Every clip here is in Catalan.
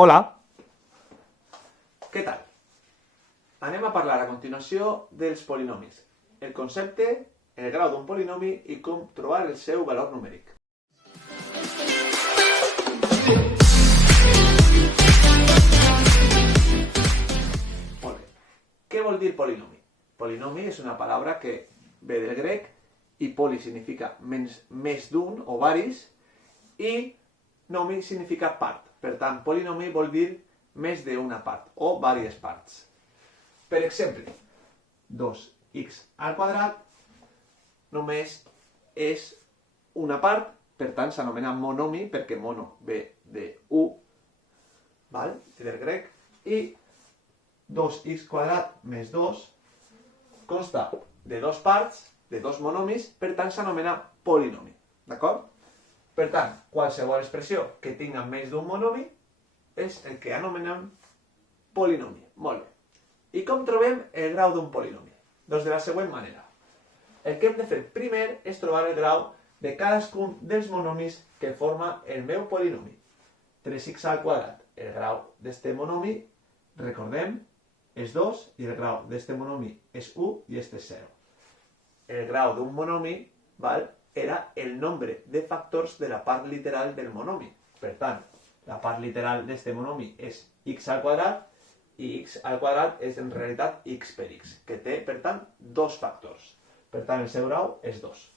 Hola! Què tal? Anem a parlar a continuació dels polinomis, el concepte, el grau d'un polinomi i com trobar el seu valor numèric. Molt bé. Què vol dir polinomi? Polinomi és una paraula que ve del grec i poli significa més d'un o varis i nomi significa part. Per tant, polinomi vol dir més d'una part o diverses parts. Per exemple, 2x al quadrat només és una part, per tant s'anomena monomi perquè mono ve de u, del grec, i 2x quadrat més 2 consta de dues parts, de dos monomis, per tant s'anomena polinomi. D'acord? Per tant, qualsevol expressió que tinga més d'un monomi és el que anomenem polinomi. Molt bé. I com trobem el grau d'un polinomi? Doncs de la següent manera. El que hem de fer primer és trobar el grau de cadascun dels monomis que forma el meu polinomi. 3x al quadrat, el grau d'este monomi, recordem, és 2 i el grau d'este monomi és 1 i este és 0. El grau d'un monomi, era el nombre de factors de la part literal del monomi. Per tant, la part literal d'este monomi és x al quadrat i x al quadrat és en realitat x per x, que té, per tant, dos factors. Per tant, el seu grau és 2.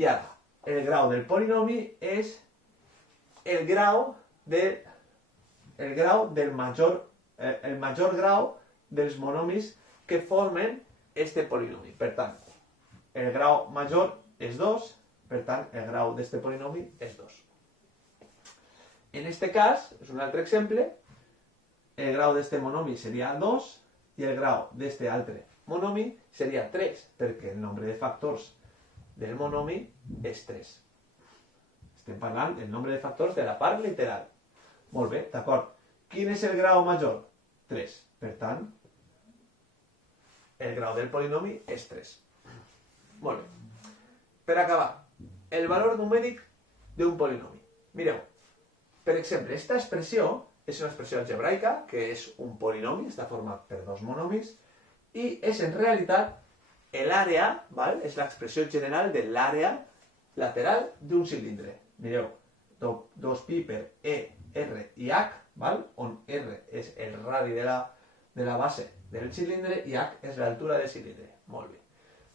I ara, el grau del polinomi és el major grau dels monomis que formen este polinomi. Per tant, el grau major és 2, per tant, el grau d'este polinomi és 2. En este cas, és un altre exemple, el grau d'este monomi seria 2 i el grau d'este altre monomi seria 3, perquè el nombre de factors del monomi és 3. Estem parlant del nombre de factors de la part literal. Molt bé, d'acord. Quin és el grau major? 3. Per tant, el grau del polinomi és 3. Molt bé. Per acabar, el valor numèric d'un polinomi. Mireu, per exemple, aquesta expressió és una expressió algebraica, que és un polinomi, està format per dos monomis, i és en realitat l'àrea, és l'expressió general de l'àrea lateral d'un cilindre. Mireu, 2pi per E, R i H, on R és el radi de la base del cilindre i H és l'altura del cilindre. Molt bé.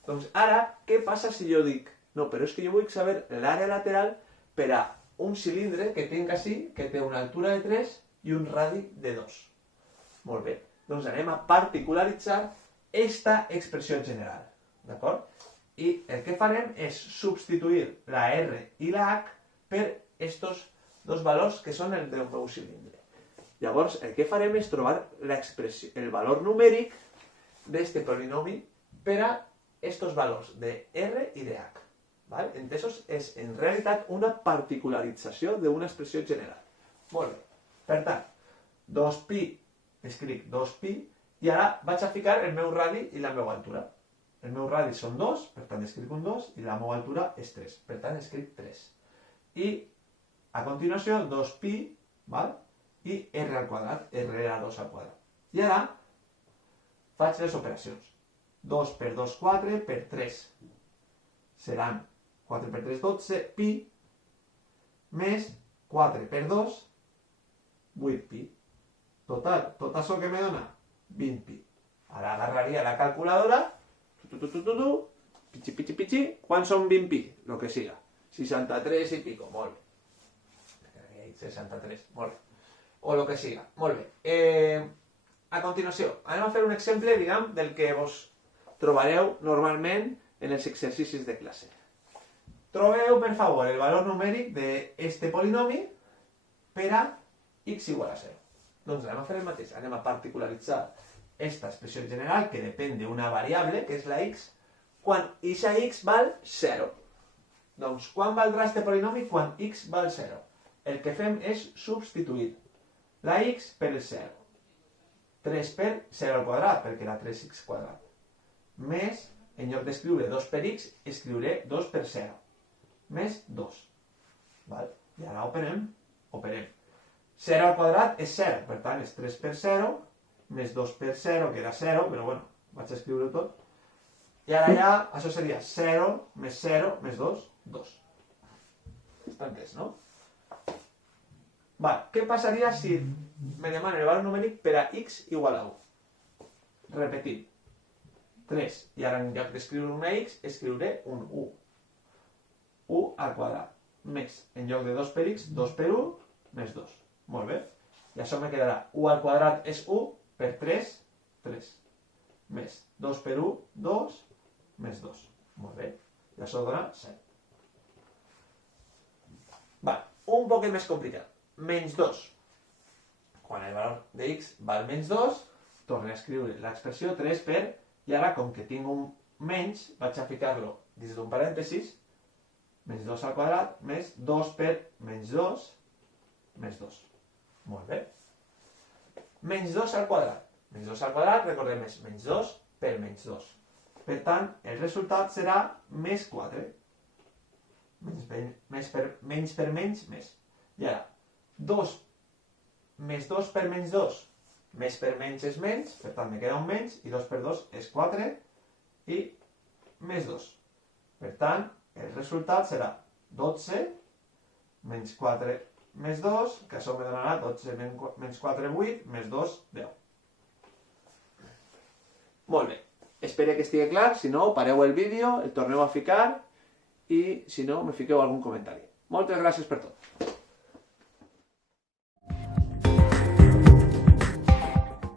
Doncs ara, què passa si jo dic no, però és que jo vull saber l'àrea lateral per a un cilindre que tinc així, que té una altura de 3 i un radi de 2. Molt bé. Doncs anem a particularitzar aquesta expressió general. D'acord? I el que farem és substituir la R i la H per estos dos valors que són el del meu cilindre. Llavors, el que farem és trobar el valor numèric d'este polinomi per a estos valors de R i de H. Entesos, és en realitat una particularització d'una expressió general. Molt bé. Per tant, 2pi, escric 2pi, i ara vaig a ficar el meu radi i la meva altura. El meu radi són 2, per tant escric un 2, i la meva altura és 3, per tant escric 3. I, a continuació, 2pi, i r al quadrat, r era 2 al quadrat. I ara, faig les operacions. 2 per 2, 4, per 3. Seran 4 per 3, 12, pi, més 4 per 2, 8pi. Total, tot això que me dona? 20pi. Ara agarraria la calculadora, pichi, quan són 20pi? Lo que siga. 63 i pico, molt bé. 63, molt bé. O lo que siga, molt bé. A continuació, anem a fer un exemple, diguem, del que vos trobareu normalment en els exercicis de classe. Trobeu, per favor, el valor numèric d'este polinomi per a x igual a 0. Doncs anem a fer el mateix. Anem a particularitzar esta expressió general que depèn d'una variable, que és la x, quan ixa x val 0. Doncs, quan valdrà este polinomi? Quan x val 0. El que fem és substituir la x per el 0. 3 per 0 al quadrat, perquè era 3x quadrat. Més, en lloc d'escriure 2 per x, escriuré 2 per 0. Més 2. I ara operem. 0 al quadrat és 0, per tant és 3 per 0, més 2 per 0, que era 0, però bueno, vaig a escriure tot. I ara ja, això seria 0 més 2, 2. Està entès, no? Vale, què passaria si me demanen el valor numèric per a x igual a 1? Repetim. 3, i ara en lloc d'escriure una x, escriuré un 1. 1 al quadrat, més, en lloc de 2 per x, 2 per 1, més 2. Molt bé. I això me quedarà 1 al quadrat és 1, per 3, 3. Més 2 per 1, 2, més 2. Molt bé. I això dona 7. Va, un poquet més complicat. Menys 2. Quan el valor de x val menys 2, torno a escriure l'expressió 3 per, i ara, com que tinc un menys, vaig a ficar-lo dins d'un parèntesis, menys 2 al quadrat, més 2 per menys 2, més 2. Molt bé. Menys 2 al quadrat. Menys 2 al quadrat, recordem, és menys 2 per menys 2. Per tant, el resultat serà més 4. Menys per menys, més. I ara, 2 més 2 per menys 2. Més per menys és menys, per tant me queda un menys, i 2 per 2 és 4, i més 2. Per tant, el resultat serà 12 menys 4 més 2, que això me donarà 12 menys 4, 8, més 2, 10. Molt bé. Espero que estigui clar. Si no, pareu el vídeo, el torneu a ficar i, si no, me fiqueu algun comentari. Moltes gràcies per tot.